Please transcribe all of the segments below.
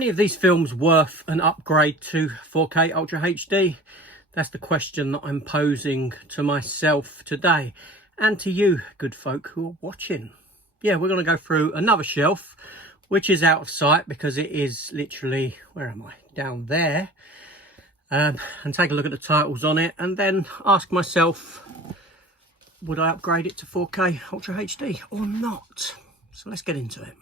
any of these films worth an upgrade to 4K Ultra HD? That's the question that I'm posing to myself today, and to you good folk who are watching. Yeah, we're going to go through another shelf which is out of sight because it is literally, where am I, down there, and take a look at the titles on it and then ask myself, would I upgrade it to 4K Ultra HD or not? So let's get into it.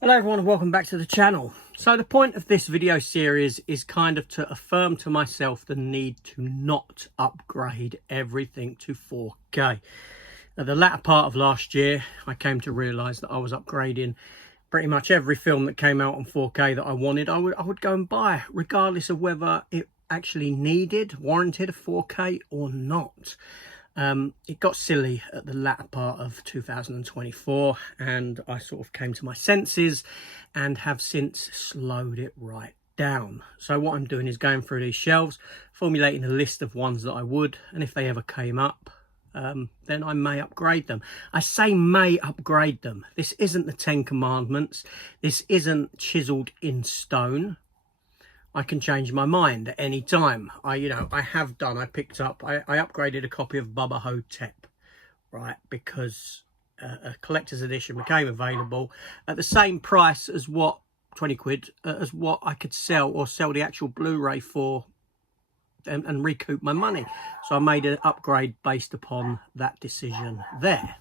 Hello everyone and welcome back to the channel. So the point of this video series is kind of to affirm to myself the need to not upgrade everything to 4K. At the latter part of last year, I came to realise that I was upgrading pretty much every film that came out on 4K that I wanted. I would go and buy, regardless of whether it actually warranted a 4K or not. It got silly at the latter part of 2024 and I sort of came to my senses and have since slowed it right down. So what I'm doing is going through these shelves, formulating a list of ones that I would, and if they ever came up, then I may upgrade them. I say may upgrade them. This isn't the 10 Commandments. This isn't chiseled in stone. I can change my mind at any time. I upgraded a copy of Bubba Hotep, right, because a collector's edition became available at the same price as what, 20 quid, as what I could sell the actual Blu-ray for and recoup my money. So I made an upgrade based upon that decision there.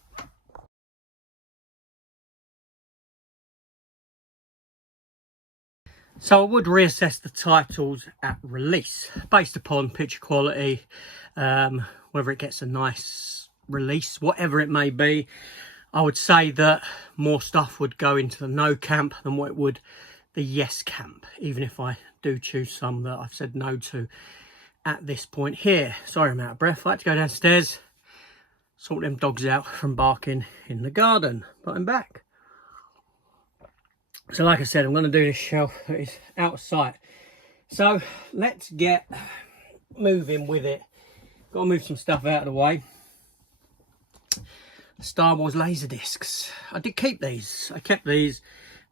So I would reassess the titles at release based upon picture quality, whether it gets a nice release, whatever it may be. I would say that more stuff would go into the no camp than what it would the yes camp, even if I do choose some that I've said no to at this point here. Sorry, I'm out of breath. I had to go downstairs, sort them dogs out from barking in the garden, but I'm back. So like I said, I'm going to do this shelf that is out of sight. So let's get moving with it. Got to move some stuff out of the way. Star Wars laser discs. I did keep these. I kept these.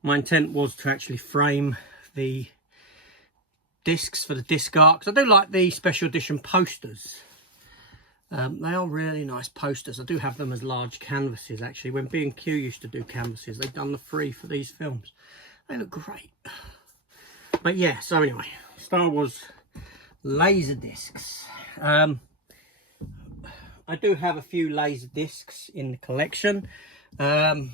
My intent was to actually frame the discs for the disc arcs. I do like the special edition posters. They are really nice posters. I do have them as large canvases actually. When B&Q used to do canvases, they've done the free for these films. They look great. But yeah, so anyway, Star Wars laser discs. I do have a few laser discs in the collection. Well,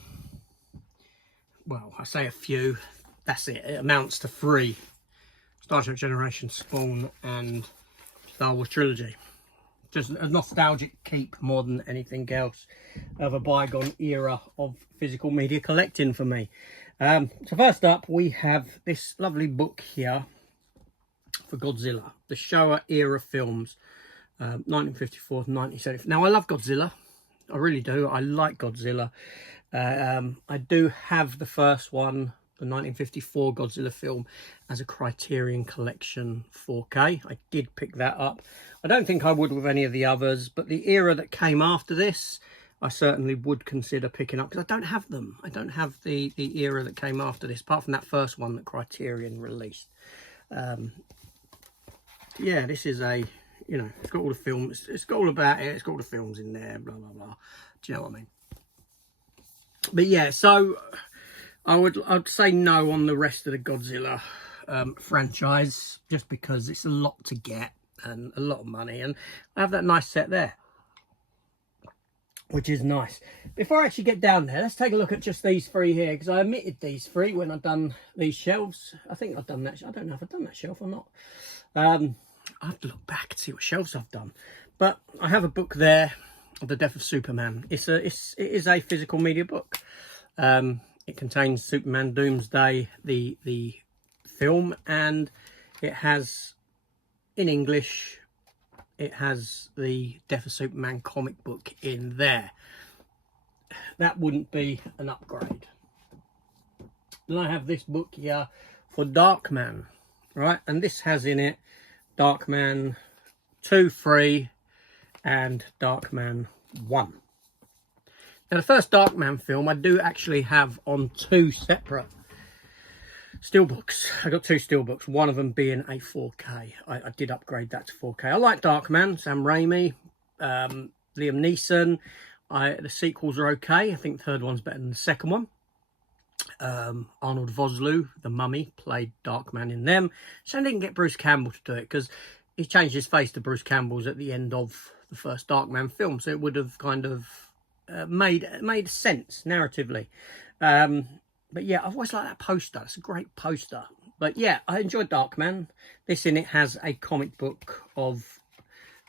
I say a few, that's it. It amounts to 3. Star Trek Generation, Spawn and Star Wars Trilogy. Just a nostalgic keep more than anything else of a bygone era of physical media collecting for me. So first up we have this lovely book here for Godzilla, the Showa era films, 1954 to 1970. Now I love Godzilla, I really do. I like Godzilla. I do have the first one, the 1954 Godzilla film, as a Criterion Collection 4K. I did pick that up. I don't think I would with any of the others, but the era that came after this, I certainly would consider picking up, because I don't have them. I don't have the era that came after this, apart from that first one that Criterion released. Yeah, this is a, you know, it's got all the films, it's got all about it, it's got all the films in there, blah, blah, blah. Do you know what I mean? But yeah, so I'd say no on the rest of the Godzilla franchise, just because it's a lot to get and a lot of money, and I have that nice set there, which is nice. Before I actually get down there, let's take a look at just these 3 here, because I omitted these 3 when I've done these shelves. I think I've done that. I don't know if I've done that shelf or not. I have to look back to see what shelves I've done, but I have a book there of The Death of Superman. It is a physical media book. It contains Superman Doomsday, the film, and it has, in English, it has the Death of Superman comic book in there. That wouldn't be an upgrade. Then I have this book here for Darkman, right? And this has in it Darkman 2, 3, and Darkman 1. Now, the first Darkman film I do actually have on 2 separate steelbooks. I got 2 steelbooks, one of them being a 4K. I did upgrade that to 4K. I like Darkman, Sam Raimi, Liam Neeson. The sequels are okay. I think the third one's better than the second one. Arnold Vosloo, the Mummy, played Darkman in them. So I didn't get Bruce Campbell to do it because he changed his face to Bruce Campbell's at the end of the first Darkman film, so it would have kind of made sense narratively. But yeah, I've always liked that poster. It's a great poster. But yeah, I enjoyed Darkman. This in it has a comic book of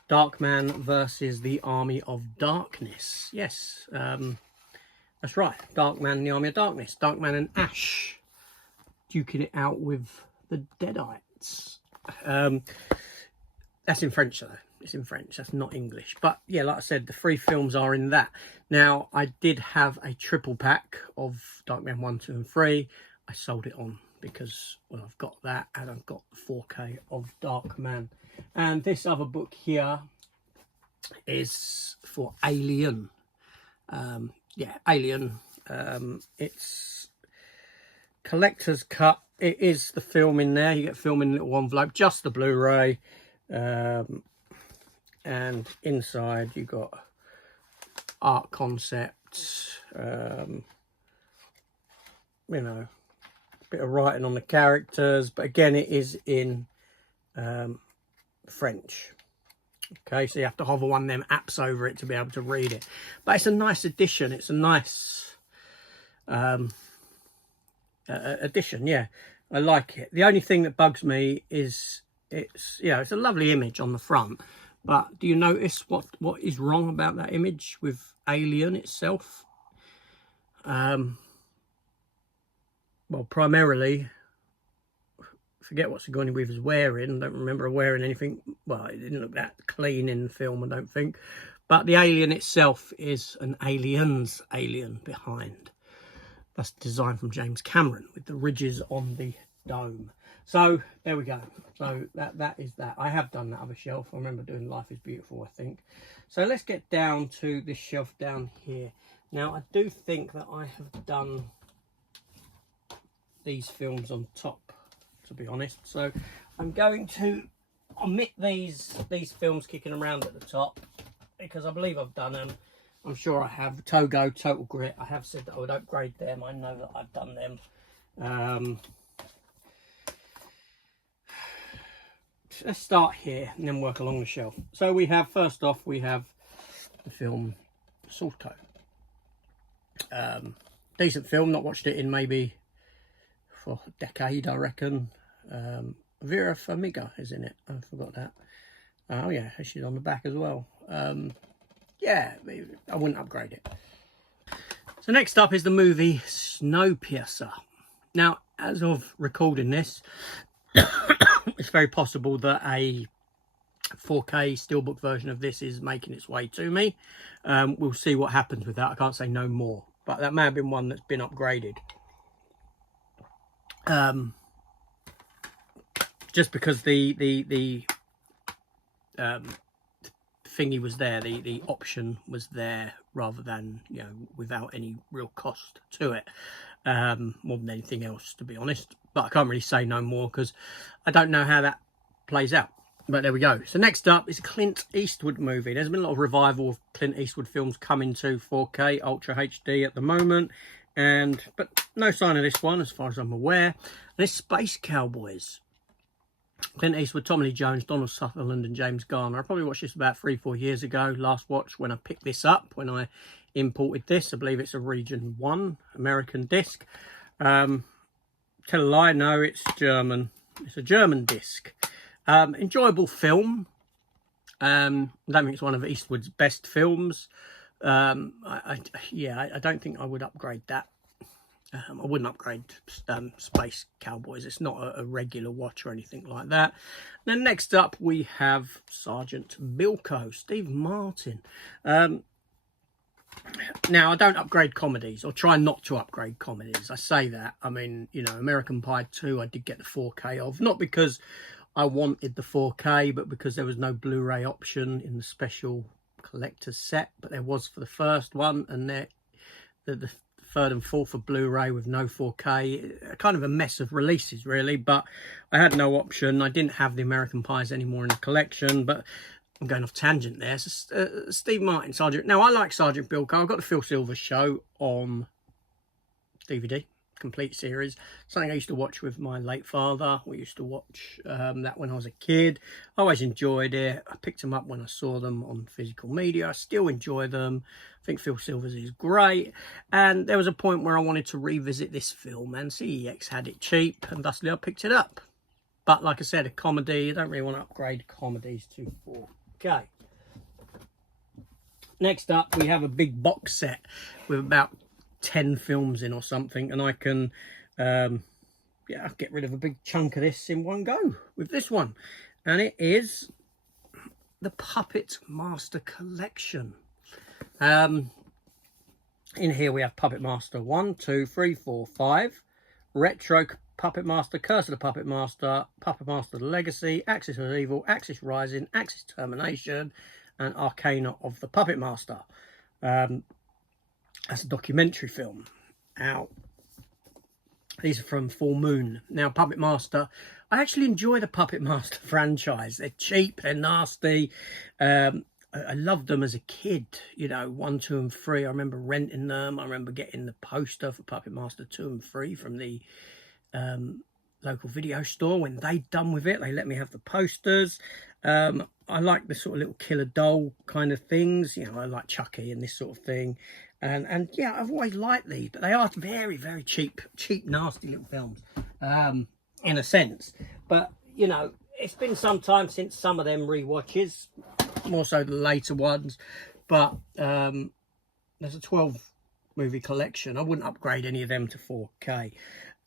Darkman versus the Army of Darkness. Yes, that's right. Darkman and the Army of Darkness. Darkman and Ash duking it out with the Deadites. That's in French though. It's in French. That's not English. But yeah, like I said, the 3 films are in that. Now, I did have a triple pack of Darkman 1, 2 and 3. I sold it on because, well, I've got that and I've got the 4K of Darkman. And this other book here is for Alien. Yeah, Alien. It's collector's cut. It is the film in there. You get film in a little envelope, just the Blu-ray. And inside you got art concepts, you know, a bit of writing on the characters, but again it is in French. Okay, so you have to hover one of them apps over it to be able to read it. But it's a nice edition. It's a nice edition, yeah. I like it. The only thing that bugs me is it's a lovely image on the front. But do you notice what is wrong about that image with Alien itself? Well, primarily, forget what Sigourney Weaver's wearing. I don't remember her wearing anything. Well, it didn't look that clean in the film, I don't think. But the alien itself is an alien's alien behind. That's designed from James Cameron with the ridges on the dome. So there we go. So that is that. I have done that other shelf. I remember doing Life is Beautiful, I think. So let's get down to this shelf down here. Now, I do think that I have done these films on top, to be honest. So I'm going to omit these films kicking around at the top because I believe I've done them. I'm sure I have. Togo, Total Grit. I have said that I would upgrade them. I know that I've done them. Let's start here and then work along the shelf. So we have, first off, we have the film Salto. Decent film, not watched it in maybe for a decade, I reckon. Vera Farmiga is in it. I forgot that. Oh yeah, she's on the back as well. Yeah, I wouldn't upgrade it. So next up is the movie Snowpiercer. Now, as of recording this, it's very possible that a 4K steelbook version of this is making its way to me. We'll see what happens with that. I can't say no more, but that may have been one that's been upgraded. Just because the thingy was there, the option was there, rather than, you know, without any real cost to it, more than anything else, to be honest. But I can't really say no more because I don't know how that plays out. But there we go. So next up is a Clint Eastwood movie. There's been a lot of revival of Clint Eastwood films coming to 4K Ultra HD at the moment, but no sign of this one as far as I'm aware. And it's Space Cowboys. Clint Eastwood, Tommy Lee Jones, Donald Sutherland and James Garner. I probably watched this about 3-4 years ago, last watch when I picked this up, when I imported this. I believe it's a Region 1 American disc. Tell a lie, no, it's German. It's a German disc. Enjoyable film. I don't think it's one of Eastwood's best films. I don't think I would upgrade that. I wouldn't upgrade Space Cowboys. It's not a regular watch or anything like that. Then next up we have Sergeant Bilko, Steve Martin. Now, I don't upgrade comedies, or try not to upgrade comedies. I say that. I mean, you know, American Pie 2, I did get the 4K of. Not because I wanted the 4K, but because there was no Blu-ray option in the special collector's set, but there was for the first one, and the third and fourth for Blu-ray with no 4K, kind of a mess of releases really, but I had no option. I didn't have the American Pies anymore in the collection, but I'm going off tangent there. So, Steve Martin, Sergeant. Now, I like Sergeant Bilko. I've got the Phil Silvers show on DVD, complete series. Something I used to watch with my late father. We used to watch that when I was a kid. I always enjoyed it. I picked them up when I saw them on physical media. I still enjoy them. I think Phil Silvers is great. And there was a point where I wanted to revisit this film, and CEX had it cheap, and thusly I picked it up. But like I said, a comedy, I don't really want to upgrade comedies to 4K. Next up, we have a big box set with about 10 films in or something, and I can get rid of a big chunk of this in one go with this one, and it is the Puppet Master collection. In here we have Puppet Master 1, 2, 3, 4, 5, Retro Puppet Master, Curse of the Puppet Master, Puppet Master The Legacy, Axis of Evil, Axis Rising, Axis Termination, and Arcana of the Puppet Master. That's a documentary film. Now, these are from Full Moon. Now, Puppet Master, I actually enjoy the Puppet Master franchise. They're cheap, they're nasty. I loved them as a kid, you know, 1, 2, and 3. I remember renting them. I remember getting the poster for Puppet Master 2 and 3 from the local video store. When they'd done with it, they let me have the posters. I like the sort of little killer doll kind of things. You know, I like Chucky and this sort of thing. And yeah, I've always liked these, but they are very, very cheap, nasty little films, in a sense. But, you know, it's been some time since some of them rewatches, more so the later ones. But there's a 12 movie collection. I wouldn't upgrade any of them to 4K.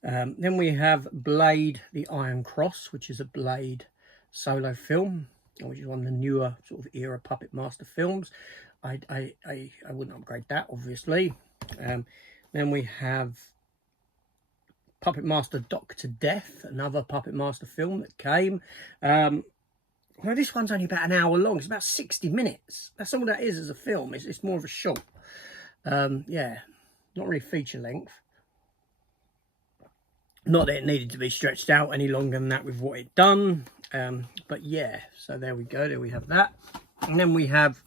Then we have Blade, the Iron Cross, which is a Blade solo film, which is one of the newer sort of era Puppet Master films. I wouldn't upgrade that, obviously. Then we have Puppet Master Doctor Death, another Puppet Master film that came. Well, this one's only about an hour long. It's about 60 minutes. That's all that is as a film. It's more of a short. Yeah, not really feature length. Not that it needed to be stretched out any longer than that with what it'd done. But yeah, so there we go. There we have that. And then we have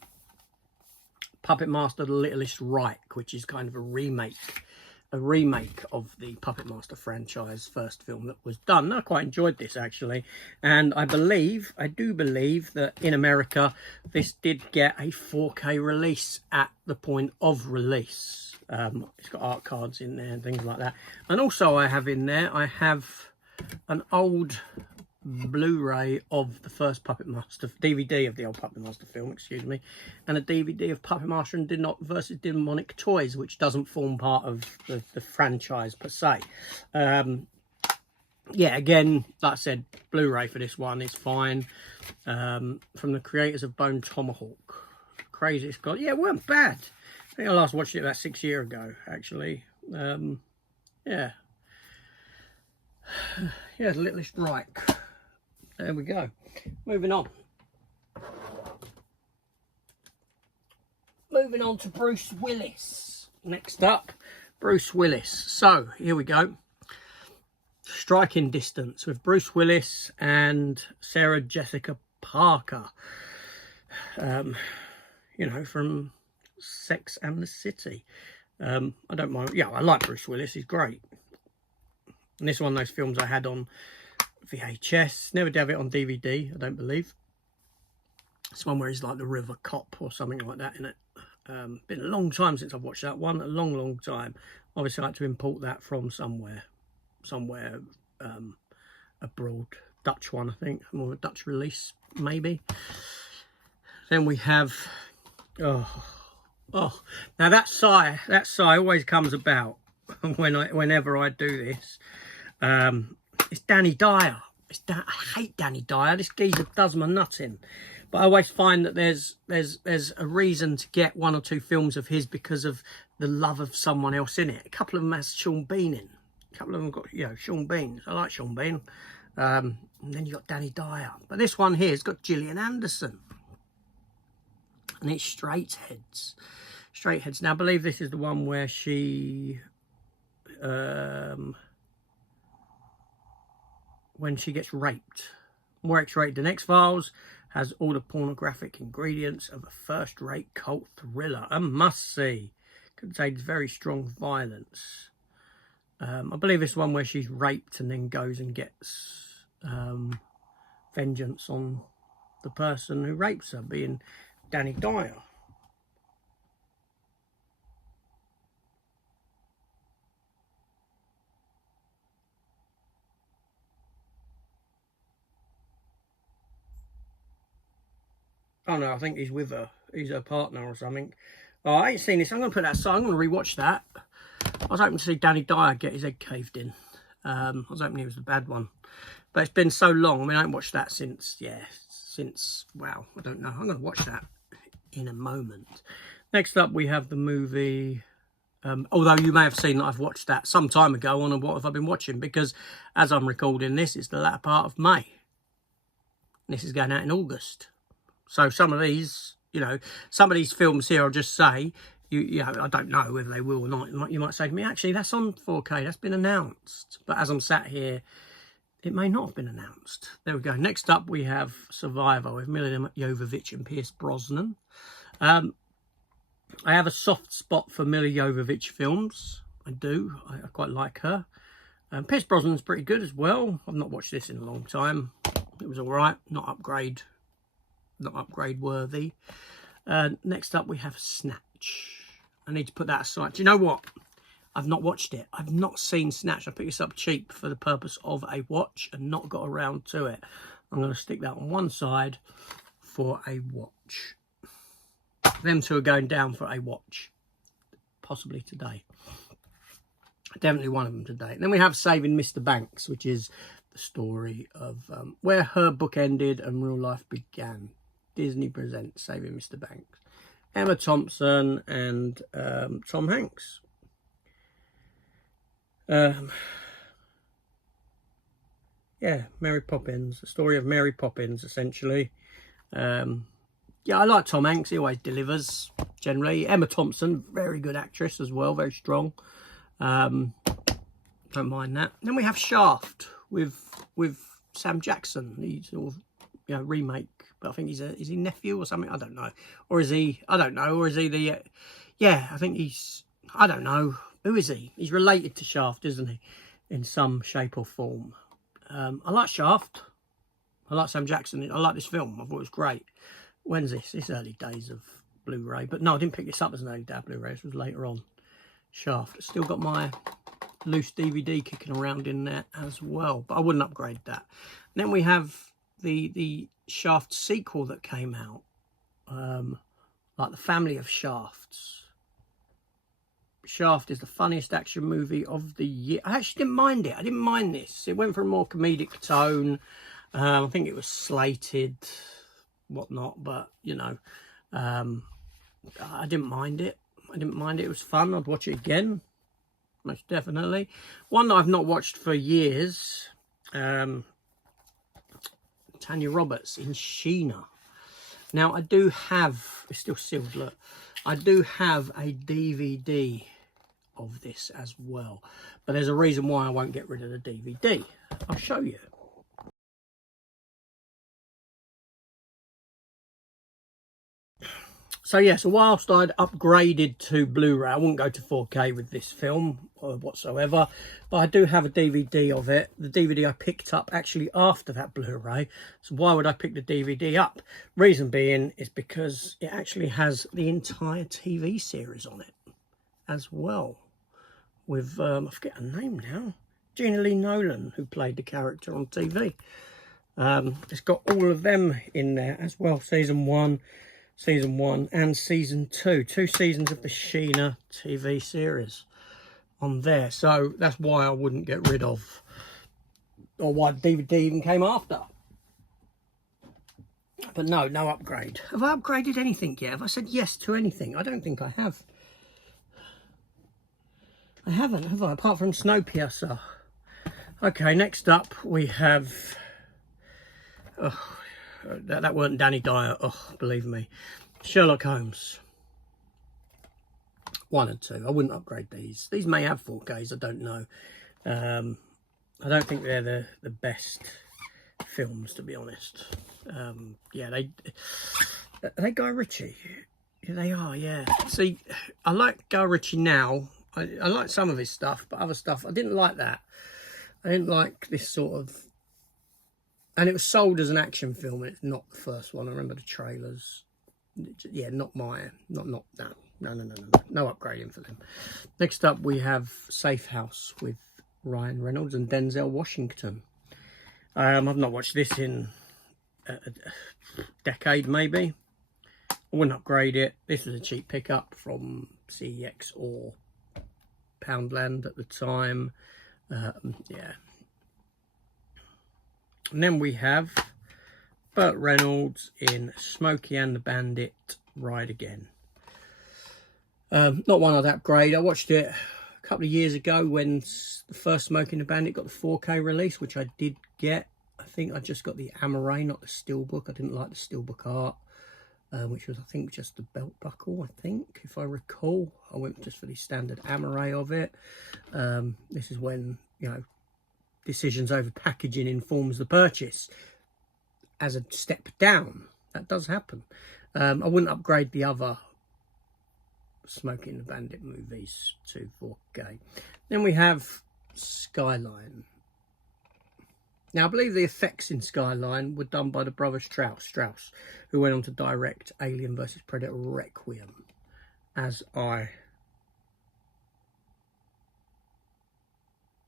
Puppet Master The Littlest Reich, which is kind of a remake of the Puppet Master franchise first film that was done. I quite enjoyed this, actually, and I do believe that in America this did get a 4K release at the point of release. It's got art cards in there and things like that, and also I have an old Blu-ray of the first Puppet Master, DVD of the old Puppet Master film, excuse me, and a DVD of Puppet Master and versus Demonic Toys, which doesn't form part of the franchise per se. Yeah, again, like I said, Blu-ray for this one is fine. From the creators of Bone Tomahawk. Crazy it's got. Yeah, it weren't bad. I think I last watched it about 6 years ago, actually. Yeah. Yeah, The Littlest Reich. There we go. Moving on. Moving on to Bruce Willis. Next up, Bruce Willis. So, here we go. Striking Distance with Bruce Willis and Sarah Jessica Parker. You know, from Sex and the City. I don't mind. Yeah, I like Bruce Willis. He's great. And this is one of those films I had on VHS. Never did have it on DVD, I don't believe. It's one where he's like the river cop or something like that in it. Been a long time since I've watched that one. A long time. Obviously, I had to import that from somewhere abroad. Dutch one, I think. More of a Dutch release, maybe. Then we have... Oh, now that sigh always comes about whenever I do this. It's Danny Dyer. I hate Danny Dyer. This geezer does my nutting. But I always find that there's a reason to get 1 or 2 films of his because of the love of someone else in it. A couple of them has Sean Bean in. A couple of them got, you know, Sean Bean. I like Sean Bean. And then you got Danny Dyer. But this one here has got Gillian Anderson. And it's Straight Heads. Straight Heads. Now, I believe this is the one where she... when she gets raped. More X-rated than X-Files. Has all the pornographic ingredients of a first-rate cult thriller. A must-see. Contains very strong violence. I believe it's one where she's raped and then goes and gets vengeance on the person who rapes her, being Danny Dyer. Oh no, I think he's with her. He's her partner or something. Oh, I ain't seen this. I'm going to put that aside. I'm going to rewatch that. I was hoping to see Danny Dyer get his head caved in. I was hoping he was the bad one. But it's been so long. I mean, I haven't watched that since, wow, I don't know. I'm going to watch that in a moment. Next up, we have the movie... although you may have seen that I've watched that some time ago on What Have I Been Watching? Because as I'm recording this, it's the latter part of May. This is going out in August. So some of these, some of these films here, I'll just say, I don't know whether they will or not. You might say to me, actually, that's on 4K. That's been announced. But as I'm sat here, it may not have been announced. There we go. Next up, we have Survivor with Milla Jovovich and Pierce Brosnan. I have a soft spot for Milla Jovovich films. I do. I quite like her. Pierce Brosnan's pretty good as well. I've not watched this in a long time. It was all right. Not upgrade worthy. Next up, we have Snatch. I need to put that aside. Do you know what? I've not watched it. I've not seen Snatch. I picked this up cheap for the purpose of a watch and not got around to it. I'm going to stick that on one side for a watch. Them two are going down for a watch. Possibly today. Definitely one of them today. And then we have Saving Mr. Banks, which is the story of where her book ended and real life began. Disney presents Saving Mr. Banks. Emma Thompson and Tom Hanks. Yeah, Mary Poppins. The story of Mary Poppins, essentially. Yeah, I like Tom Hanks. He always delivers, generally. Emma Thompson, very good actress as well. Very strong. Don't mind that. Then we have Shaft with Sam Jackson. He's sort of, remake. But I think is he nephew or something? I don't know. Or is he, I don't know. Or is he the, yeah, I think he's, I don't know. Who is he? He's related to Shaft, isn't he? In some shape or form. I like Shaft. I like Sam Jackson. I like this film. I thought it was great. When's this? It's early days of Blu-ray. But no, I didn't pick this up as an early day of Blu-ray. This was later on. Shaft. Still got my loose DVD kicking around in there as well. But I wouldn't upgrade that. And then we have the Shaft sequel that came out. Like the Family of Shafts. Shaft is the funniest action movie of the year. I actually didn't mind it. I didn't mind this. It went for a more comedic tone. I think it was slated, whatnot, but, I didn't mind it. I didn't mind it. It was fun. I'd watch it again, most definitely. One that I've not watched for years, Tanya Roberts in Sheena. Now, I do have, it's still sealed, look. I do have a DVD of this as well. But there's a reason why I won't get rid of the DVD. I'll show you. So yeah, so whilst I'd upgraded to Blu-ray, I wouldn't go to 4K with this film whatsoever, but I do have a DVD of it. The DVD I picked up actually after that Blu-ray. So why would I pick the DVD up? Reason being is because it actually has the entire TV series on it as well. With, I forget her name now, Gina Lee Nolan, who played the character on TV. It's got all of them in there as well. Season 1 and season 2. 2 seasons of the Sheena TV series on there. So that's why I wouldn't get rid of, or why the DVD even came after. But no upgrade. Have I upgraded anything yet? Have I said yes to anything? I don't think I have. I haven't, have I? Apart from Snowpiercer. Okay, next up we have... Oh, that weren't Danny Dyer. Oh, believe me. Sherlock Holmes 1 and 2. I wouldn't upgrade these. These may have 4Ks, I don't know. I don't think they're the best films, to be honest. Yeah, are they Guy Ritchie? Yeah, they are, yeah. See, I like Guy Ritchie now. I like some of his stuff, but other stuff, I didn't like that. I didn't like this sort of... And it was sold as an action film, and it's not the first one. I remember the trailers. Yeah, not my... No upgrading for them. Next up, we have Safe House with Ryan Reynolds and Denzel Washington. I've not watched this in a decade, maybe. I wouldn't upgrade it. This was a cheap pickup from CEX or Poundland at the time. Yeah. And then we have Burt Reynolds in Smokey and the Bandit Ride Again. Not one I'd upgrade. I watched it a couple of years ago when the first Smokey and the Bandit got the 4K release, which I did get. I think I just got the Amaray, not the Steelbook. I didn't like the Steelbook art, which was, I think, just the belt buckle, I think, if I recall. I went just for the standard Amaray of it. This is when, you know, decisions over packaging informs the purchase. As a step down, that does happen. I wouldn't upgrade the other Smokey and the Bandit movies to 4K. Then we have Skyline. Now, I believe the effects in Skyline were done by the brothers Strauss, who went on to direct Alien vs. Predator Requiem, as I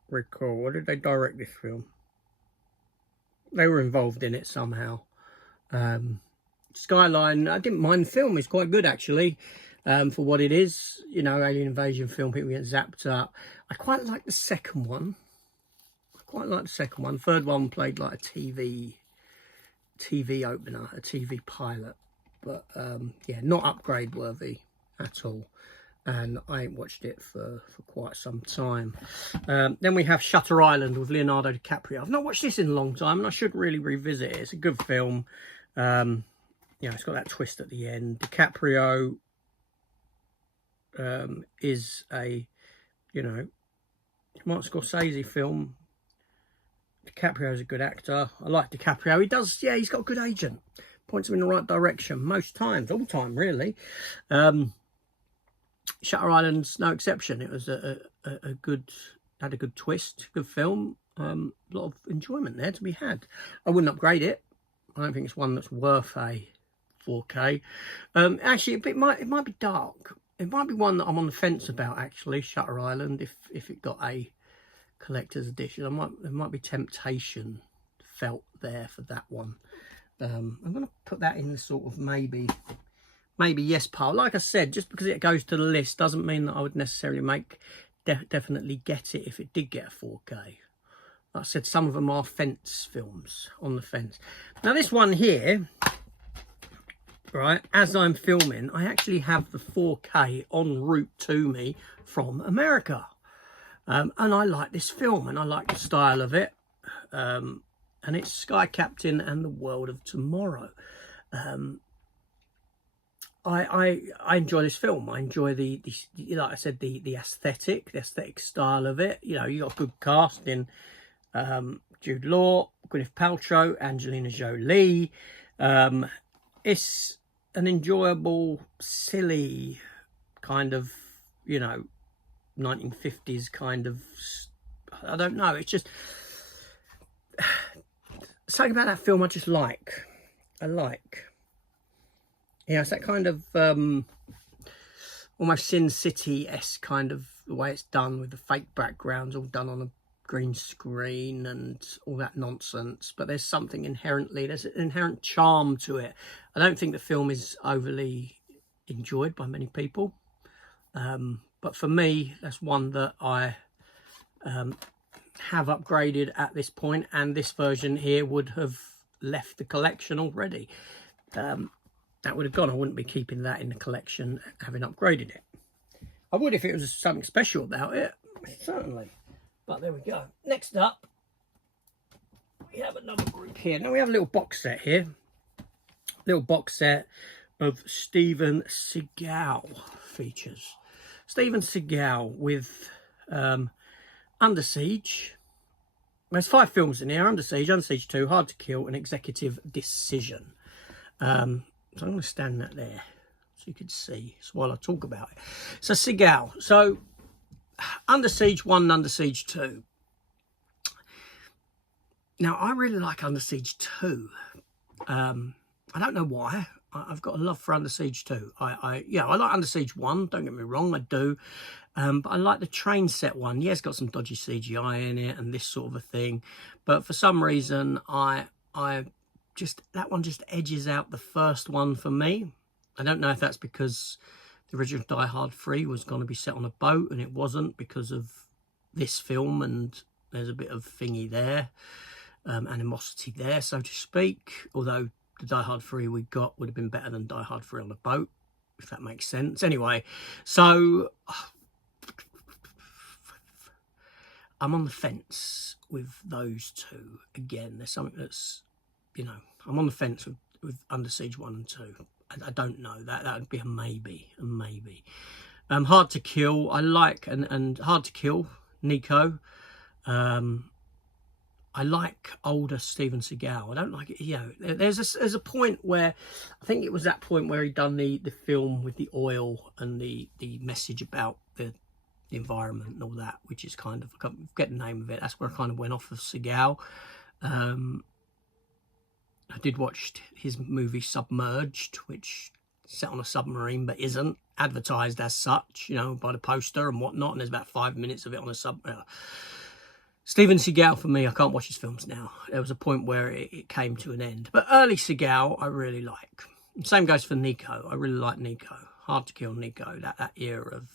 recall. What did they direct this film? They were involved in it somehow. Skyline, I didn't mind the film. It's quite good, actually, for what it is. You know, alien invasion film, people get zapped up. I quite like the second one. Third one played like a TV opener, a TV pilot. But, yeah, not upgrade worthy at all. And I ain't watched it for quite some time. Then we have Shutter Island with Leonardo DiCaprio. I've not watched this in a long time, and I should really revisit it. It's a good film. You know, it's got that twist at the end. DiCaprio is a, you know, Martin Scorsese film. DiCaprio is a good actor. I like DiCaprio. He does, yeah, he's got a good agent. Points him in the right direction most times, all time, really. Shutter Island's no exception. It was a good, had a good twist, good film. A lot of enjoyment there to be had. I wouldn't upgrade it. I don't think it's one that's worth a 4K. Actually, it might be dark. It might be one that I'm on the fence about, actually, Shutter Island, if it got a collector's edition. There might be temptation felt there for that one. I'm going to put that in the sort of maybe yes pile. Like I said, just because it goes to the list doesn't mean that I would necessarily definitely get it if it did get a 4K. Like I said, some of them are fence films, on the fence. Now this one here, right, as I'm filming, I actually have the 4K en route to me from America. And I like this film, and I like the style of it. And it's Sky Captain and the World of Tomorrow. I enjoy this film. I enjoy the like I said, the aesthetic style of it. You know, you got good casting. Jude Law, Gwyneth Paltrow, Angelina Jolie. It's an enjoyable, silly kind of, you know, 1950s kind of, I don't know. It's just something about that film I just like. Yeah, it's that kind of almost Sin City-esque kind of the way it's done, with the fake backgrounds all done on a green screen and all that nonsense. But there's something there's an inherent charm to it. I don't think the film is overly enjoyed by many people. But for me, that's one that I have upgraded at this point, and this version here would have left the collection already. That would have gone. I wouldn't be keeping that in the collection, having upgraded it. I would if it was something special about it, certainly. But there we go. Next up, we have another group here. Now we have a little box set here. Little box set of Steven Seagal features. Steven Seagal with Under Siege. There's 5 films in here. Under Siege 2, Hard to Kill, and Executive Decision. So I'm going to stand that there so you can see while I talk about it. So Seagal. So Under Siege 1 and Under Siege 2. Now, I really like Under Siege 2. I don't know why. I've got a love for Under Siege 2. I like Under Siege 1, don't get me wrong, I do. But I like the train set one. Yeah, it's got some dodgy CGI in it and this sort of a thing. But for some reason, that one just edges out the first one for me. I don't know if that's because the original Die Hard 3 was going to be set on a boat and it wasn't because of this film, and there's a bit of thingy there, animosity there, so to speak. Although the Die Hard 3 we got would have been better than Die Hard 3 on a boat, if that makes sense. Anyway, so I'm on the fence with those two. Again, there's something that's, I'm on the fence with Under Siege 1 and 2. I don't know. That would be a maybe. Hard to Kill, I like, and Hard to Kill, Nico. I like older Steven Seagal. I don't like it. There's a point where, I think it was that point where he done the film with the oil and the message about the environment and all that, which is kind of, I forget the name of it. That's where I kind of went off of Seagal. I did watch his movie Submerged, which is set on a submarine but isn't advertised as such, by the poster and whatnot. And there's about 5 minutes of it on a Steven Seagal, for me, I can't watch his films now. There was a point where it came to an end. But early Seagal, I really like. Same goes for Nico. I really like Nico. Hard to Kill, Nico. That era of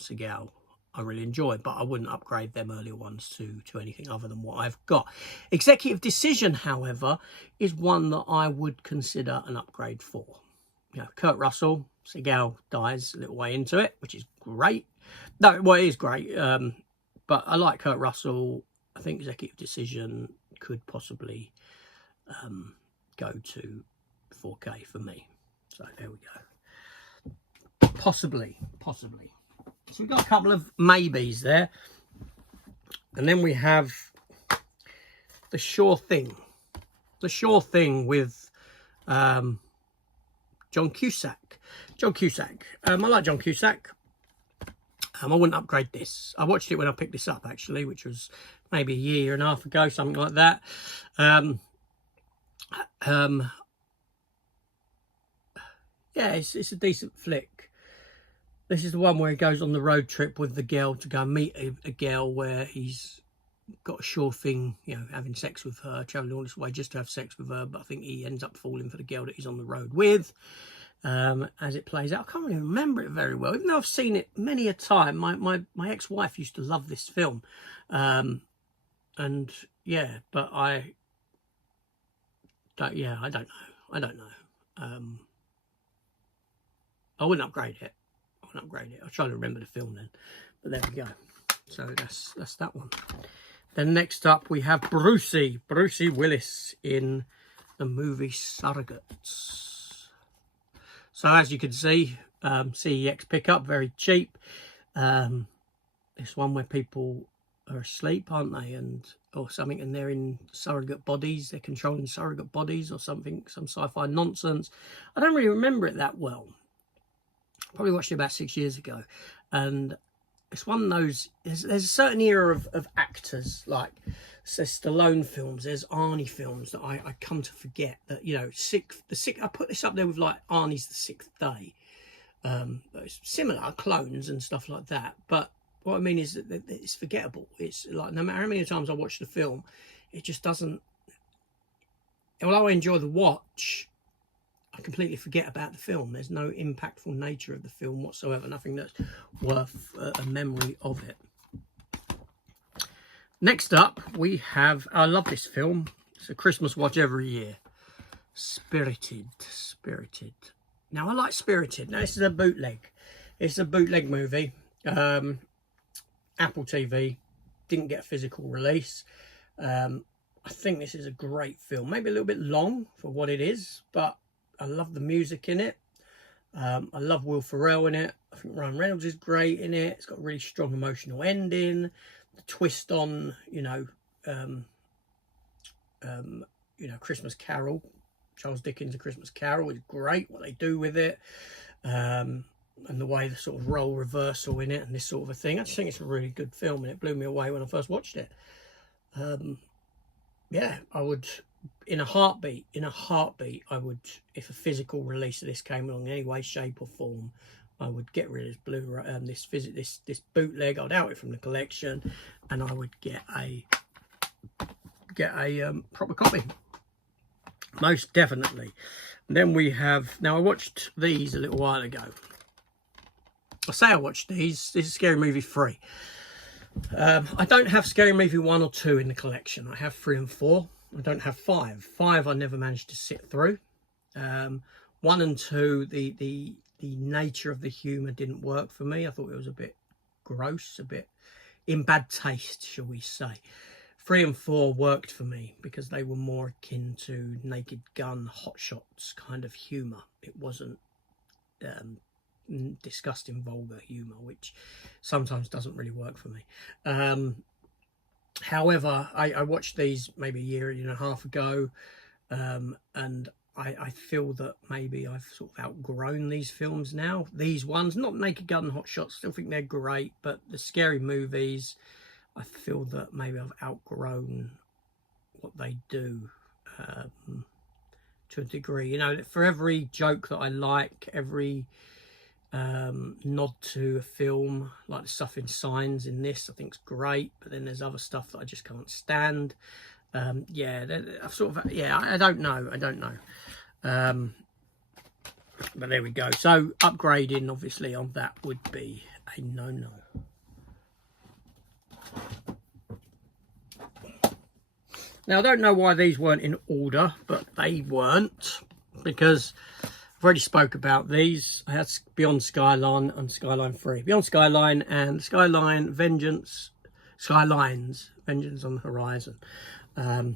Seagal, I really enjoy. But I wouldn't upgrade them earlier ones to anything other than what I've got. Executive Decision, however, is one that I would consider an upgrade for. Kurt Russell, Seagal dies a little way into it, which is great. No, well, it is great. But I like Kurt Russell. I think Executive Decision could possibly go to 4K for me. So there we go. Possibly. So we've got a couple of maybes there. And then we have The Sure Thing. The Sure Thing with John Cusack. I like John Cusack. I wouldn't upgrade this. I watched it when I picked this up, actually, which was maybe a year and a half ago, something like that. Yeah, it's a decent flick. This is the one where he goes on the road trip with the girl to go meet a girl where he's got a sure thing, having sex with her, travelling all this way just to have sex with her. But I think he ends up falling for the girl that he's on the road with. As it plays out, I can't really remember it very well, even though I've seen it many a time. My ex-wife used to love this film, and yeah, but I don't know. I wouldn't upgrade it. I'll try to remember the film then, but there we go. So that's that one. Then next up we have Bruce Willis in the movie Surrogates. So as you can see, CEX pickup, very cheap. It's one where people are asleep, aren't they? Or something, and they're in surrogate bodies. They're controlling surrogate bodies or something, some sci-fi nonsense. I don't really remember it that well. Probably watched it about 6 years ago. And it's one of those, there's a certain era of actors, like there's Stallone films, there's Arnie films that I come to forget that, I put this up there with like Arnie's The Sixth Day. It's similar, clones and stuff like that. But what I mean is that it's forgettable. It's like, no matter how many times I watch the film, it just doesn't, although I enjoy the watch, I completely forget about the film. There's no impactful nature of the film whatsoever. Nothing that's worth a memory of it. Next up, we have, I love this film. It's a Christmas watch every year. Spirited. Now, I like Spirited. Now, this is a bootleg. It's a bootleg movie. Apple TV. Didn't get a physical release. I think this is a great film. Maybe a little bit long for what it is, but I love the music in it. I love Will Ferrell in it. I think Ryan Reynolds is great in it. It's got a really strong emotional ending. The twist on, Christmas Carol, Charles Dickens' A Christmas Carol, is great. What they do with it, and the way the sort of role reversal in it and this sort of a thing. I just think it's a really good film, and it blew me away when I first watched it. Yeah, I would, in a heartbeat, I would, if a physical release of this came along in any way, shape or form, I would get rid of this Blu-ray, this bootleg. I'd out it from the collection, and I would get a proper copy, most definitely. And then we have, now I watched these a little while ago. I say I watched these. This is Scary Movie 3. I don't have Scary Movie 1 or 2 in the collection. I have 3 and 4. I don't have 5. 5 I never managed to sit through. 1 and 2, the nature of the humour didn't work for me. I thought it was a bit gross, a bit in bad taste, shall we say. 3 and 4 worked for me because they were more akin to Naked Gun, Hot Shots kind of humour. It wasn't disgusting, vulgar humour, which sometimes doesn't really work for me. However, I watched these maybe a year and a half ago, and I feel that maybe I've sort of outgrown these films now. These ones, not Naked Gun and Hot Shots, still think they're great, but the scary movies, I feel that maybe I've outgrown what they do to a degree. For every joke that I like, every nod to a film, like the stuff in Signs in this, I think's great, but then there's other stuff that I just can't stand. Yeah, I've sort of, yeah, I don't know. But there we go. So upgrading, obviously, on that would be a no-no. Now, I don't know why these weren't in order, but they weren't, because I've already spoke about these. I had Beyond Skyline and Skyline 3. Beyond Skyline and Skylines, Vengeance on the Horizon. I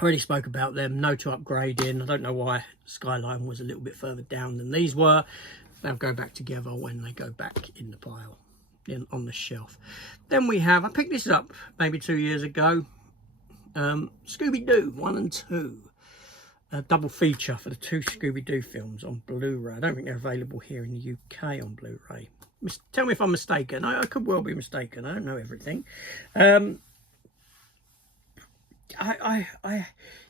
already spoke about them. No to upgrading. I don't know why Skyline was a little bit further down than these were. They'll go back together when they go back in the pile, on the shelf. Then we have, I picked this up maybe 2 years ago, Scooby-Doo 1 and 2. A double feature for the 2 Scooby-Doo films on Blu-ray. I don't think they're available here in the UK on Blu-ray. Tell me if I'm mistaken. I could well be mistaken. I don't know everything. I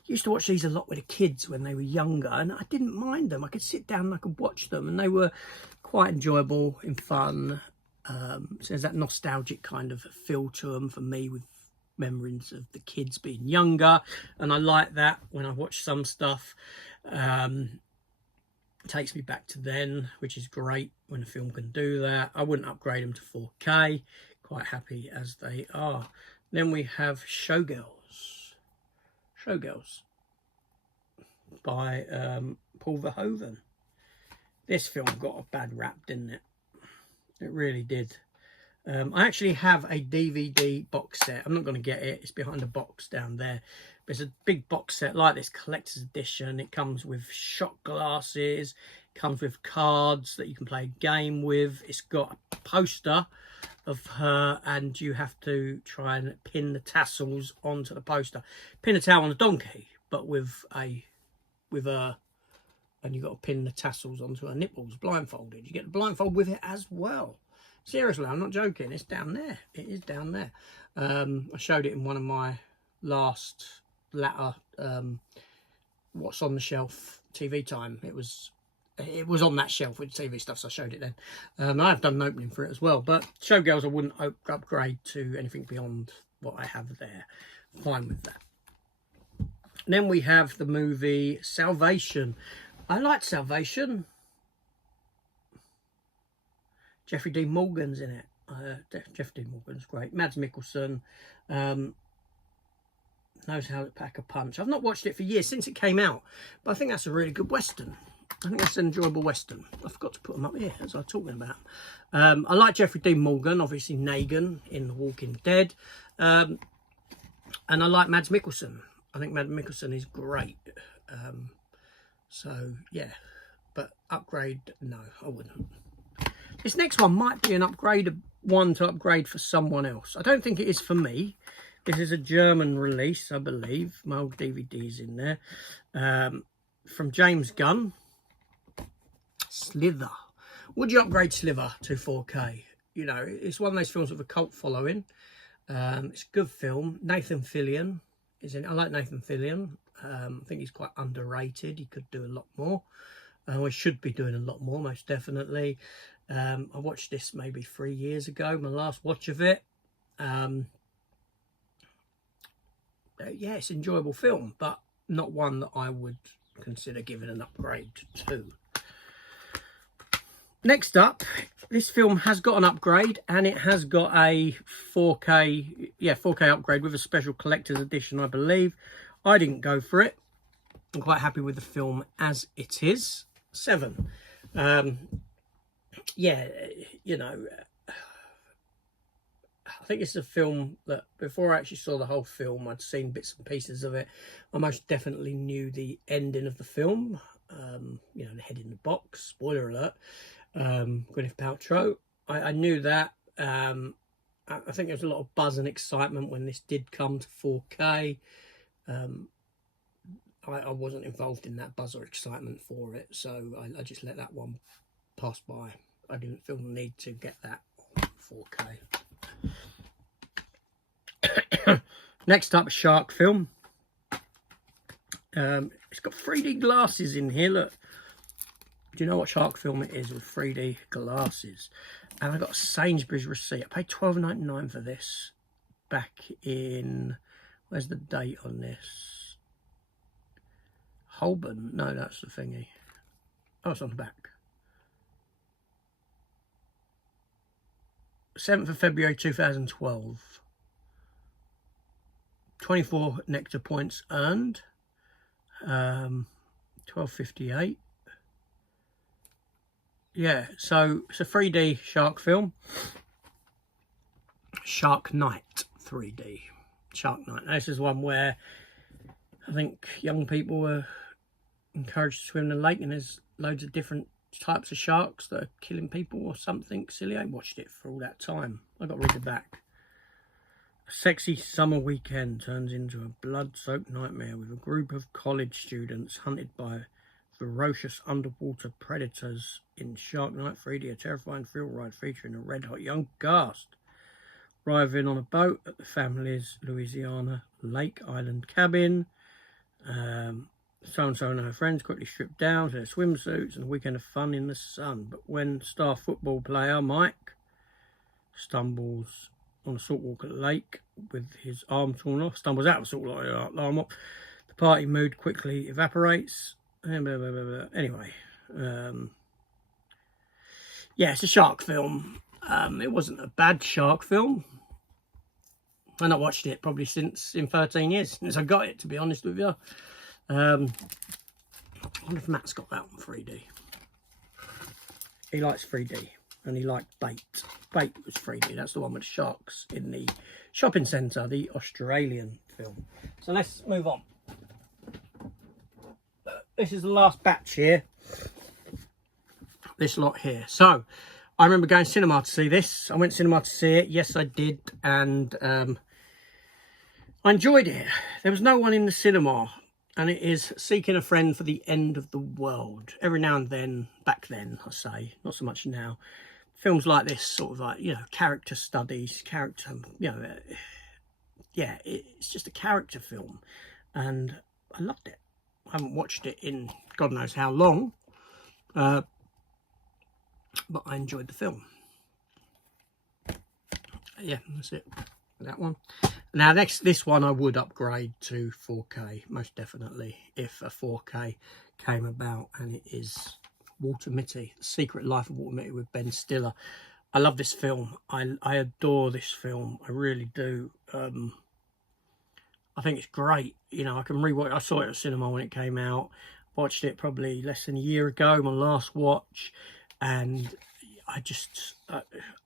used to watch these a lot with the kids when they were younger, and I didn't mind them. I could sit down and I could watch them, and they were quite enjoyable and fun. So there's that nostalgic kind of feel to them for me, with memories of the kids being younger, and I like that when I watch some stuff. It takes me back to then, which is great when a film can do that. I wouldn't upgrade them to 4K, quite happy as they are. Then we have Showgirls by Paul Verhoeven. This film got a bad rap, didn't it? It really did. I actually have a DVD box set. I'm not going to get it. It's behind a box down there. But it's a big box set like this, collector's edition. It comes with shot glasses. It comes with cards that you can play a game with. It's got a poster of her, and you have to try and pin the tassels onto the poster. Pin a towel on a donkey, but with her, and you've got to pin the tassels onto her nipples, blindfolded. You get the blindfold with it as well. Seriously, I'm not joking. It's down there. It is down there. I showed it in one of my latter What's on the Shelf TV time. It was on that shelf with TV stuff, so I showed it then. I've done an opening for it as well. But Showgirls, I wouldn't upgrade to anything beyond what I have there. Fine with that. Then we have the movie Salvation. I liked Salvation. Jeffrey Dean Morgan's in it. Jeffrey Dean Morgan's great. Mads Mikkelsen knows how to pack a punch. I've not watched it for years, since it came out, but I think that's a really good Western. I think that's an enjoyable Western. I forgot to put them up here as I was talking about. I like Jeffrey Dean Morgan, obviously Negan in The Walking Dead. And I like Mads Mikkelsen. I think Mads Mikkelsen is great. So, yeah. But upgrade, no, I wouldn't. This next one might be an one to upgrade for someone else. I don't think it is for me. This is a German release, I believe. My old DVD's in there. From James Gunn. Slither. Would you upgrade Slither to 4K? You know, it's one of those films with a cult following. It's a good film. Nathan Fillion is in it. I like Nathan Fillion. I think he's quite underrated. He could do a lot more. We should be doing a lot more, most definitely. I watched this maybe 3 years ago, my last watch of it. Yeah, it's an enjoyable film, but not one that I would consider giving an upgrade to. Next up, this film has got an upgrade, and it has got a 4K upgrade with a special collector's edition, I believe. I didn't go for it. I'm quite happy with the film as it is. 7. Yeah, you know, I think it's a film that before I actually saw the whole film, I'd seen bits and pieces of it. I most definitely knew the ending of the film. You know, the head in the box, spoiler alert. Gwyneth Paltrow. I knew that. I think there was a lot of buzz and excitement when this did come to 4K. I wasn't involved in that buzz or excitement for it, so I just let that one pass by. I didn't feel the need to get that on 4K. Next up, a shark film. It's got 3D glasses in here, look. Do you know what shark film it is with 3D glasses? And I got a Sainsbury's receipt. I paid £12.99 for this back in... Where's the date on this? Holborn? No, that's the thingy. Oh, it's on the back. 7th of February 2012. 24 Nectar points earned. 12.58. Yeah, so it's a 3D shark film. Shark Night 3D. Shark Night. Now, this is one where I think young people were encouraged to swim in the lake, and there's loads of different types of sharks that are killing people or something silly. I watched it for all that time. I got to read the back. A sexy summer weekend turns into a blood-soaked nightmare with a group of college students hunted by ferocious underwater predators in Shark Night 3D, a terrifying thrill ride featuring a red-hot young cast. Arriving on a boat at the family's Louisiana Lake Island cabin, so-and-so and her friends quickly strip down to their swimsuits and a weekend of fun in the sun. But when star football player Mike stumbles on a saltwater lake with his arm torn off, stumbles out of the saltwater arm off, the party mood quickly evaporates. Anyway, yeah, it's a shark film. It wasn't a bad shark film. I've not watched it probably since in 13 years since I got it, to be honest with you. I wonder if Matt's got that on 3D. He likes 3D, and he liked Bait. Bait was 3D. That's the one with sharks in the shopping centre, the Australian film. So let's move on. This is the last batch here. This lot here. So I remember going to cinema to see this. I went to cinema to see it. Yes, I did. And I enjoyed it. There was no one in the cinema. And it is Seeking a Friend for the End of the World. Every now and then, back then, I say, not so much now. Films like this, sort of like, you know, character studies, you know, yeah, it's just a character film. And I loved it. I haven't watched it in God knows how long. But I enjoyed the film. Yeah, that's it. That one. Now, this one I would upgrade to 4K, most definitely, if a 4K came about, and it is Walter Mitty, The Secret Life of Walter Mitty with Ben Stiller. I love this film. I adore this film. I really do. I think it's great. You know, I can rewatch. I saw it at cinema when it came out. Watched it probably less than a year ago, my last watch, and I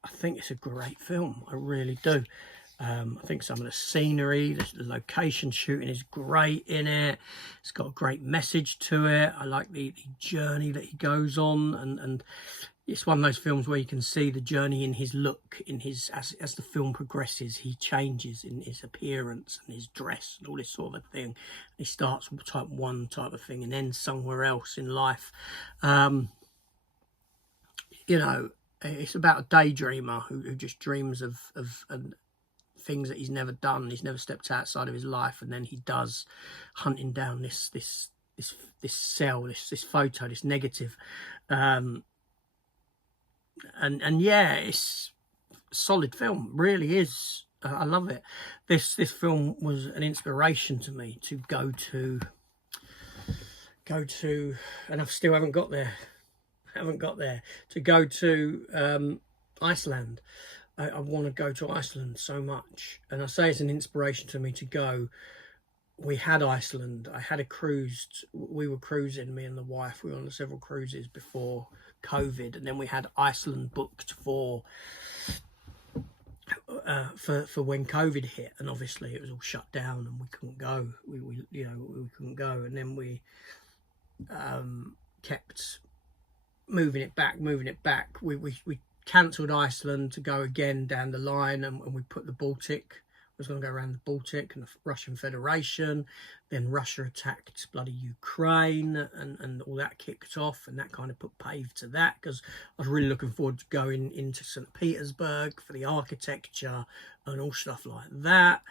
think it's a great film. I really do. I think some of the scenery, the location shooting is great in it. It's got a great message to it. I like the journey that he goes on, and it's one of those films where you can see the journey in his look, in his as the film progresses, he changes in his appearance and his dress and all this sort of thing. He starts with one type of thing and ends somewhere else in life. You know, it's about a daydreamer who just dreams of things that he's never done. He's never stepped outside of his life, and then he does, hunting down this cell, this photo, this negative. And yeah, it's a solid film, really is. I love it. This film was an inspiration to me to go to, and I still haven't got there. To go to Iceland. I want to go to Iceland so much, and I say it's an inspiration to me to go. We had Iceland. I had a cruise. We were cruising, me and the wife. We were on several cruises before COVID, and then we had Iceland booked for when COVID hit, and obviously it was all shut down and we couldn't go. We couldn't go, and then we kept moving it back. We cancelled Iceland to go again down the line, and we put the Baltic. I was going to go around the Baltic and the Russian Federation. Then Russia attacked bloody Ukraine, and all that kicked off, and that kind of put pave to that, because I was really looking forward to going into St. Petersburg for the architecture and all stuff like that.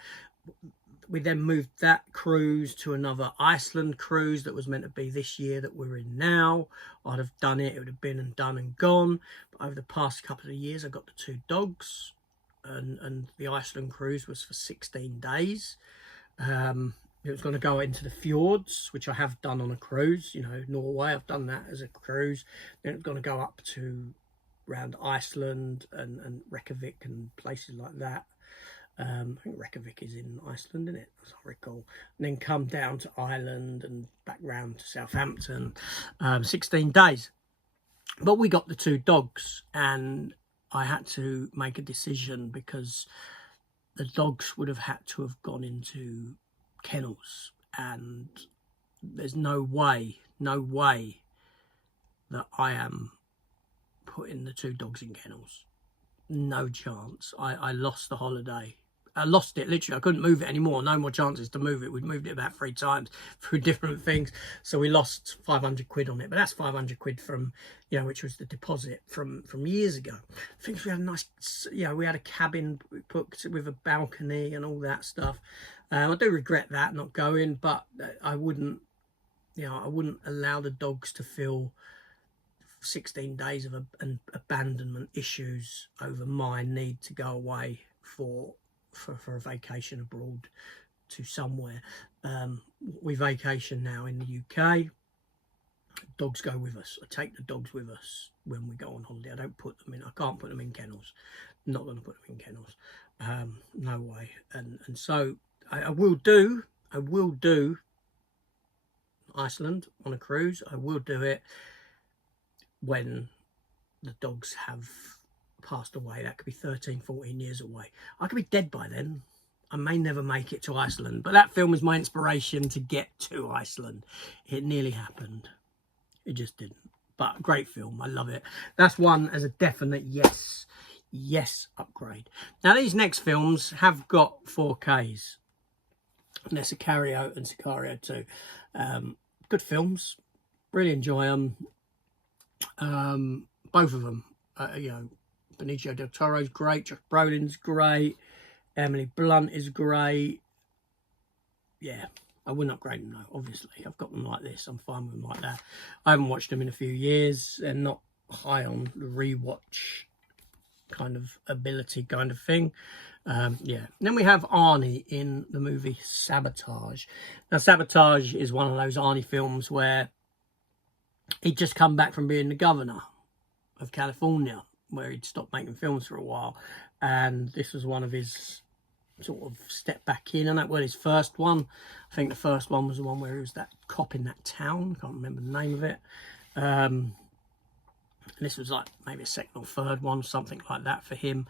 We then moved that cruise to another Iceland cruise that was meant to be this year that we're in now. I'd have done it. It would have been and done and gone. But over the past couple of years, I got the 2 dogs. And the Iceland cruise was for 16 days. It was going to go into the fjords, which I have done on a cruise. You know, Norway, I've done that as a cruise. Then it's going to go up to around Iceland and Reykjavik and places like that. I think Reykjavik is in Iceland, isn't it, as I recall. And then come down to Ireland and back round to Southampton. 16 days. But we got the 2 dogs, and I had to make a decision because the dogs would have had to have gone into kennels, and there's no way that I am putting the 2 dogs in kennels. No chance. I lost the holiday. I lost it, literally. I couldn't move it anymore. No more chances to move it. We'd moved it about 3 times through different things. So we lost 500 quid on it. But that's 500 quid from, you know, which was the deposit from years ago. I think we had a nice, you know, we had a cabin booked with a balcony and all that stuff. I do regret that, not going, but I wouldn't, you know, I wouldn't allow the dogs to feel 16 days of abandonment issues over my need to go away for a vacation abroad to somewhere. We vacation now in the UK. Dogs go with us. I take the dogs with us when we go on holiday. I don't put them in. I can't put them in kennels. I'm not going to put them in kennels. No way. And so I will do Iceland on a cruise. I will do it when the dogs have passed away. That could be 13, 14 years away. I could be dead by then. I may never make it to Iceland, but that film is my inspiration to get to Iceland. It nearly happened. It just didn't. But great film. I love it. That's one as a definite yes upgrade. Now, these next films have got 4Ks. And they're Sicario and Sicario 2. Good films. Really enjoy them. Both of them. You know, Benicio del Toro's great. Josh Brolin's great. Emily Blunt is great. Yeah, I wouldn't upgrade them though, obviously. I've got them like this. I'm fine with them like that. I haven't watched them in a few years. They're not high on the rewatch kind of ability kind of thing. Yeah. And then we have Arnie in the movie Sabotage. Now, Sabotage is one of those Arnie films where he'd just come back from being the governor of California, where he'd stopped making films for a while. And this was one of his sort of step back in. And that was his first one. I think the first one was the one where he was that cop in that town. I can't remember the name of it. And this was like maybe a second or third one, something like that for him.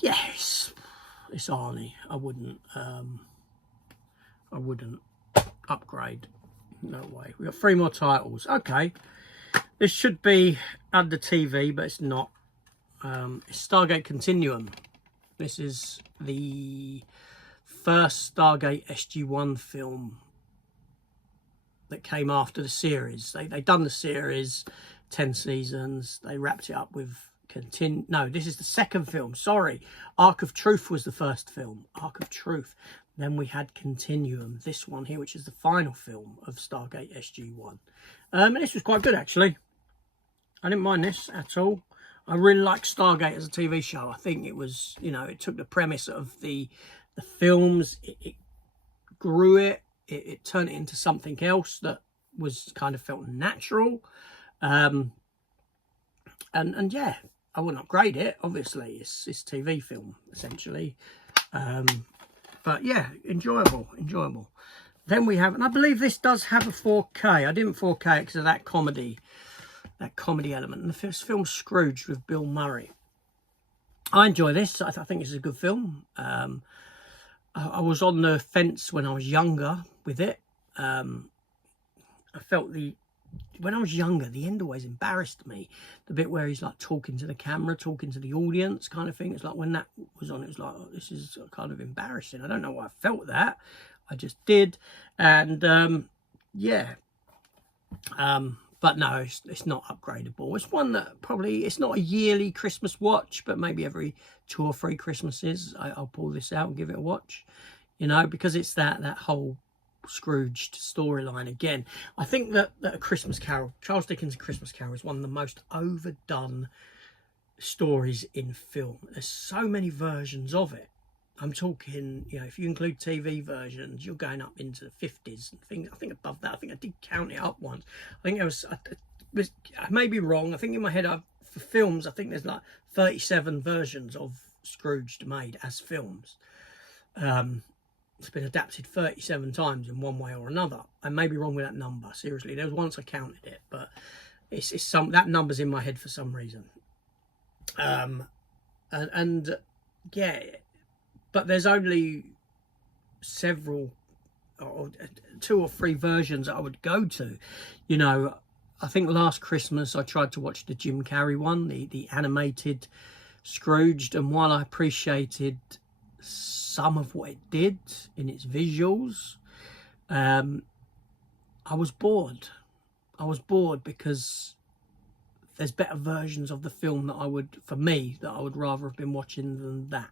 Yeah, it's Arnie. I wouldn't upgrade. No way. We've got 3 more titles. Okay. This should be under TV, but it's not. It's Stargate Continuum. This is the first Stargate SG-1 film that came after the series. They done the series, 10 seasons. They wrapped it up with No, this is the second film. Sorry. Arc of Truth was the first film. Arc of Truth. Then we had Continuum, this one here, which is the final film of Stargate SG-1. And this was quite good, actually. I didn't mind this at all. I really like Stargate as a TV show. I think it was, you know, it took the premise of the films, it grew it, it turned it into something else that was kind of felt natural. And yeah, I wouldn't upgrade it, obviously. It's TV film, essentially. But yeah, enjoyable. Then we have, and I believe this does have a 4K. I didn't 4K it because of that comedy element. And the first film, Scrooge, with Bill Murray. I enjoy this. I think it's a good film. I was on the fence when I was younger with it. I felt when I was younger, the end always embarrassed me. The bit where he's like talking to the camera, talking to the audience kind of thing. It's like when that was on, it was like, oh, this is kind of embarrassing. I don't know why I felt that. I just did. And yeah. But no, it's not upgradable. It's one that probably, it's not a yearly Christmas watch, but maybe every 2 or 3 Christmases, I'll pull this out and give it a watch. You know, because it's that whole Scrooged storyline again. I think that A Christmas Carol, Charles Dickens' A Christmas Carol, is one of the most overdone stories in film. There's so many versions of it. I'm talking, you know, if you include TV versions, you're going up into the 50s and things. I think above that, I think I did count it up once. I think it was, I may be wrong. I think in my head, for films, I think there's like 37 versions of Scrooged made as films. It's been adapted 37 times in one way or another. I may be wrong with that number. Seriously, there was once I counted it, but it's that number's in my head for some reason. And yeah, but there's only several, or 2 or 3 versions I would go to. You know, I think last Christmas I tried to watch the Jim Carrey one, the animated Scrooged, and while I appreciated some of what it did in its visuals, I was bored. I was bored because there's better versions of the film that I would rather have been watching than that.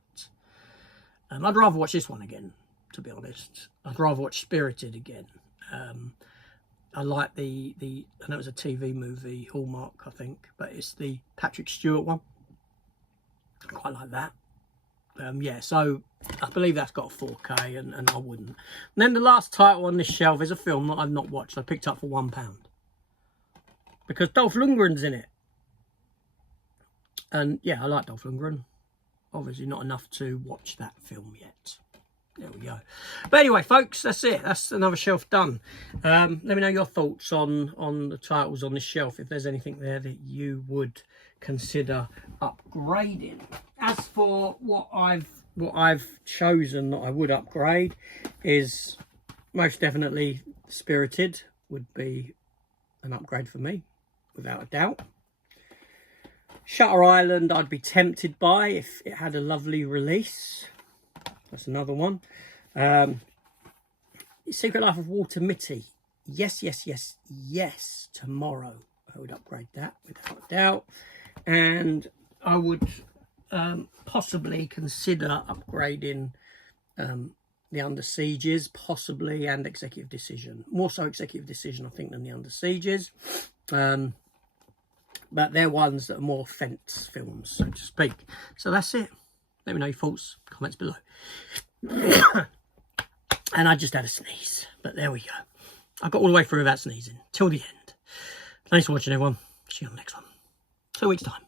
I'd rather watch this one again, to be honest. I'd rather watch Spirited again. I like I know it was a TV movie, Hallmark, I think, but it's the Patrick Stewart one. I quite like that. Yeah, so I believe that's got a 4K, and I wouldn't. And then the last title on this shelf is a film that I've not watched. I picked up for £1 because Dolph Lundgren's in it. And yeah, I like Dolph Lundgren. Obviously not enough to watch that film yet. There we go. But anyway, folks, that's it. That's another shelf done. Let me know your thoughts on the titles on this shelf, if there's anything there that you would consider upgrading. As for what I've chosen that I would upgrade, is most definitely Spirited would be an upgrade for me, without a doubt. Shutter Island I'd be tempted by if it had a lovely release. That's another one. Secret Life of Walter Mitty. Yes. Tomorrow I would upgrade that without a doubt. And I would possibly consider upgrading the Under Sieges, possibly, and Executive Decision. More so Executive Decision, I think, than the Under Sieges. But they're ones that are more fence films, so to speak. So that's it. Let me know your thoughts, comments below. And I just had a sneeze, but there we go. I got all the way through without sneezing, till the end. Thanks for watching, everyone. See you on the next one. 2 weeks' time.